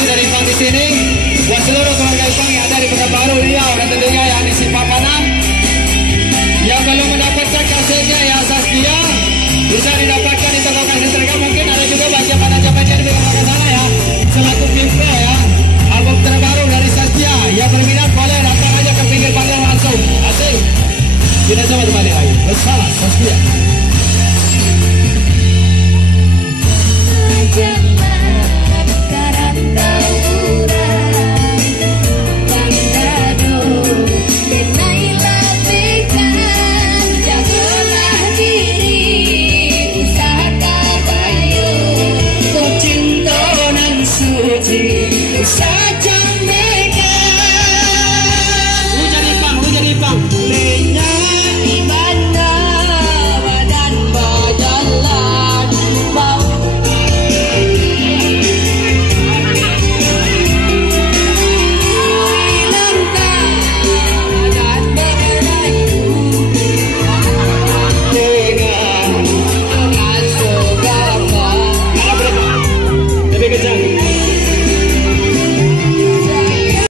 kasih dari Ipank di sini. Buat seluruh keluarga Ipank yang ada di Pekanbaru Riau dan tentunya yang di Simpang Arengka. Yang belum mendapatkan kasetnya ya Sazqia, bisa didapatkan di toko kaset mereka. Mungkin ada juga bagi para jamannya di belakang sana ya, selaku info ya. Album terbaru dari Sazqia, yang berminat boleh datang aja ke pinggir panggil langsung. Asik. Kita coba kembali lagi bersama Sazqia.